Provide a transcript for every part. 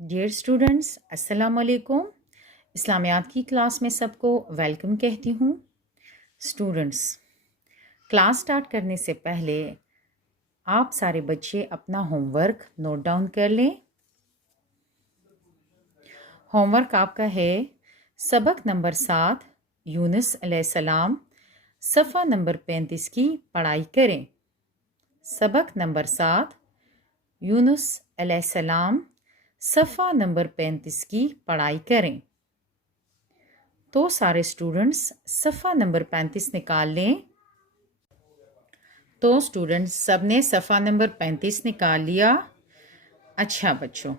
Dear students, अस्सलाम वालेकुम। इस्लामियात की क्लास में सबको वेलकम कहती हूँ। स्टूडेंट्स, क्लास स्टार्ट करने से पहले आप सारे बच्चे अपना होमवर्क नोट डाउन कर लें। होमवर्क आपका है सबक नंबर 7 यूनुस अलैहिस्सलाम सफ़ा नंबर 35 की पढ़ाई करें। सबक नंबर 7 यूनुस अलैहिस्सलाम सफ़ा नंबर 35 की पढ़ाई करें। तो सारे स्टूडेंट्स सफ़ा नंबर 35 निकाल लें। तो स्टूडेंट्स सब ने सफ़ा नंबर 35 निकाल लिया। अच्छा बच्चों,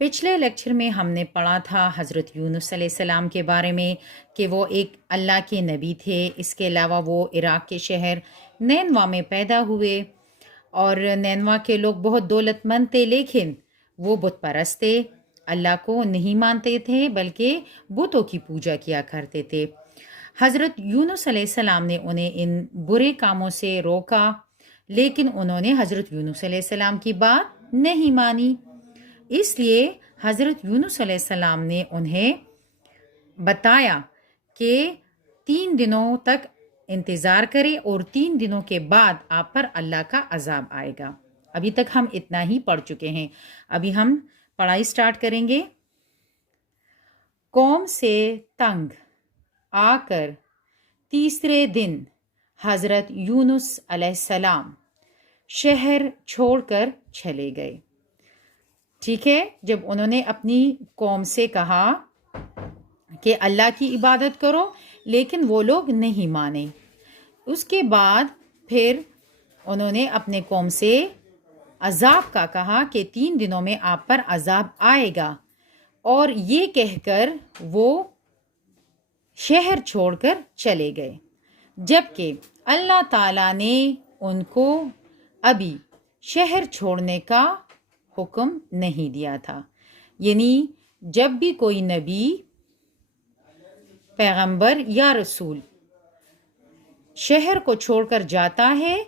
पिछले लेक्चर में हमने पढ़ा था हज़रत यूनुस अलैहिस्सलाम के बारे में कि वो एक अल्लाह के नबी थे। इसके अलावा वो इराक़ के शहर नैनवा में पैदा हुए और नैनवा के लोग बहुत दौलतमंद थे, लेकिन वो बुत परस्त थे, अल्लाह को नहीं मानते थे बल्कि बुतों की पूजा किया करते थे। हज़रत यूनुस अलैहिस्सलाम ने उन्हें इन बुरे कामों से रोका, लेकिन उन्होंने हज़रत यूनुस अलैहिस्सलाम की बात नहीं मानी। इसलिए हज़रत यूनुस अलैहिस्सलाम ने उन्हें बताया कि 3 दिनों तक इंतज़ार करें और 3 दिनों के बाद आप पर अल्लाह का अजाब आएगा। अभी तक हम इतना ही पढ़ चुके हैं। अभी हम पढ़ाई स्टार्ट करेंगे। कौम से तंग आकर तीसरे दिन हज़रत यूनुस अलैहिस्सलाम शहर छोड़कर चले गए। ठीक है, जब उन्होंने अपनी कौम से कहा कि अल्लाह की इबादत करो, लेकिन वो लोग नहीं माने। उसके बाद फिर उन्होंने अपने कौम से अजाब का कहा कि 3 दिनों में आप पर अजाब आएगा, और ये कहकर वो शहर छोड़कर चले गए, जबकि अल्लाह ताला ने उनको अभी शहर छोड़ने का हुक्म नहीं दिया था। यानी जब भी कोई नबी, पैगंबर या रसूल शहर को छोड़कर जाता है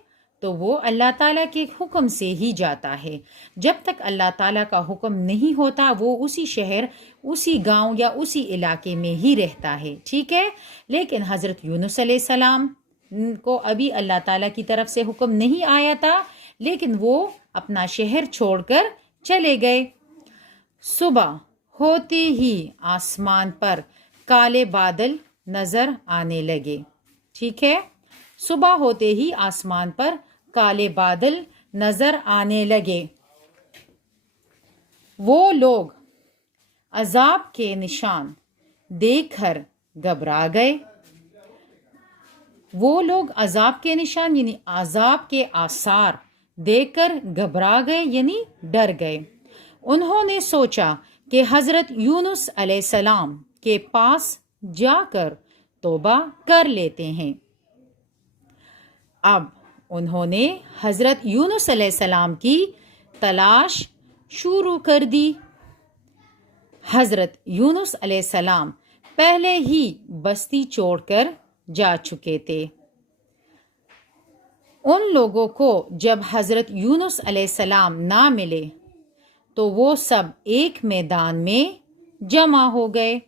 तो वो अल्लाह ताला के हुक्म से ही जाता है। जब तक अल्लाह ताला का हुक्म नहीं होता वो उसी शहर, उसी गांव या उसी इलाके में ही रहता है। ठीक है, लेकिन हज़रत यूनुस अलैहिस्सलाम को अभी अल्लाह ताला की तरफ से हुक्म नहीं आया था, लेकिन वो अपना शहर छोड़कर चले गए। सुबह होते ही आसमान पर काले बादल नजर आने लगे। ठीक है, सुबह होते ही आसमान पर काले बादल नजर आने लगे। वो लोग अजाब के निशान देखकर घबरा गए। वो लोग अजाब के निशान यानी अजाब के आसार देखकर घबरा गए यानी डर गए। उन्होंने सोचा कि हज़रत यूनुस अलैहिस्सलाम के पास जाकर तौबा कर लेते हैं। अब उन्होंने हज़रत यूनुस अलैहिस्सलाम की तलाश शुरू कर दी। हज़रत यूनुस अलैहिस्सलाम पहले ही बस्ती छोड़कर जा चुके थे। उन लोगों को जब हज़रत यूनुस अलैहिस्सलाम ना मिले तो वो सब एक मैदान में जमा हो गए।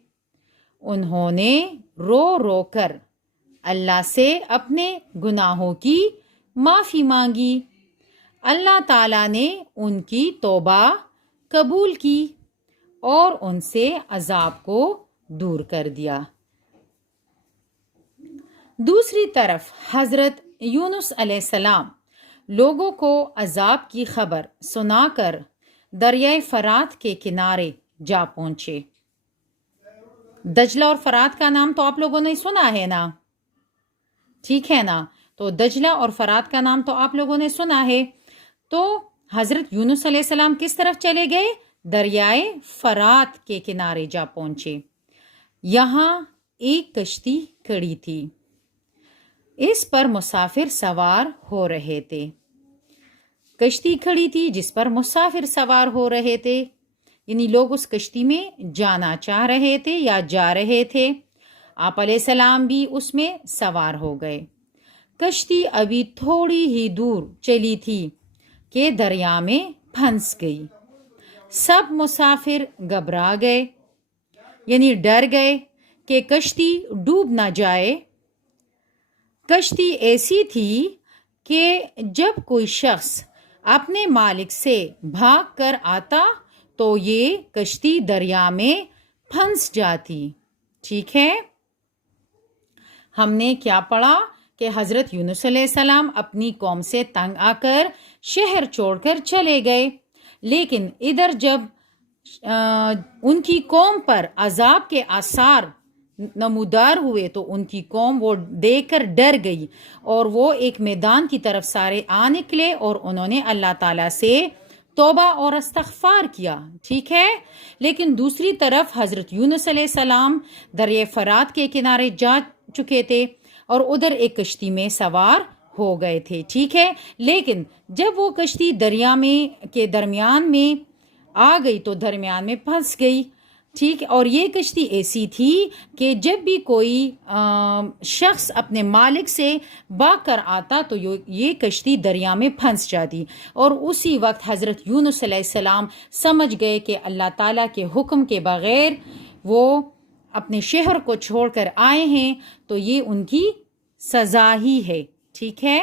उन्होंने रो रो कर अल्लाह से अपने गुनाहों की माफ़ी मांगी। अल्लाह ताला ने उनकी तौबा कबूल की और उनसे अजाब को दूर कर दिया। दूसरी तरफ हज़रत यूनुस अलैहिस्सलाम लोगों को अजाब की खबर सुनाकर दरियाए फरात के किनारे जा पहुंचे। दजला और फरात का नाम तो आप लोगों ने सुना है ना? ठीक है ना? तो दजला और फरात का नाम तो आप लोगों ने सुना है। तो हज़रत यूनुस अलैहिस्सलाम किस तरफ चले गए? दरियाए फरात के किनारे जा पहुंचे। यहाँ एक कश्ती खड़ी थी, इस पर मुसाफिर सवार हो रहे थे। कश्ती खड़ी थी जिस पर मुसाफिर सवार हो रहे थे, यानी लोग उस कश्ती में जाना चाह रहे थे या जा रहे थे। आप अलैहिस्सलाम भी उसमें सवार हो गए। कश्ती अभी थोड़ी ही दूर चली थी कि दरिया में फंस गई। سب مسافر گھبرا گئے، یعنی ڈر گئے کہ کشتی ڈوب نہ جائے۔ کشتی ایسی تھی کہ جب کوئی شخص اپنے مالک سے بھاگ کر آتا تو یہ کشتی دریا میں پھنس جاتی۔ ٹھیک ہے، ہم نے کیا پڑھا کہ حضرت یونس علیہ السلام اپنی قوم سے تنگ آ کر شہر چھوڑ کر چلے گئے، لیکن ادھر جب ان کی قوم پر عذاب کے آثار نمودار ہوئے تو ان کی قوم وہ دیکھ کر ڈر گئی اور وہ ایک میدان کی طرف سارے آ نکلے اور انہوں نے اللہ تعالیٰ سے توبہ اور استغفار کیا۔ ٹھیک ہے، لیکن دوسری طرف حضرت یونس علیہ السلام دریائے فرات کے کنارے جا چکے تھے اور ادھر ایک کشتی میں سوار ہو گئے تھے۔ ٹھیک ہے، لیکن جب وہ کشتی دریا میں کے درمیان میں آ گئی تو درمیان میں پھنس گئی۔ ٹھیک، اور یہ کشتی ایسی تھی کہ جب بھی کوئی شخص اپنے مالک سے بھاگ کر آتا تو یہ کشتی دریا میں پھنس جاتی، اور اسی وقت حضرت یونس علیہ السلام سمجھ گئے کہ اللہ تعالیٰ کے حکم کے بغیر وہ اپنے شہر کو چھوڑ کر آئے ہیں تو یہ ان کی سزا ہی ہے۔ ٹھیک ہے،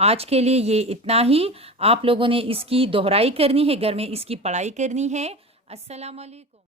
آج کے لیے یہ اتنا ہی۔ آپ لوگوں نے اس کی دہرائی کرنی ہے، گھر میں اس کی پڑھائی کرنی ہے۔ السلام علیکم۔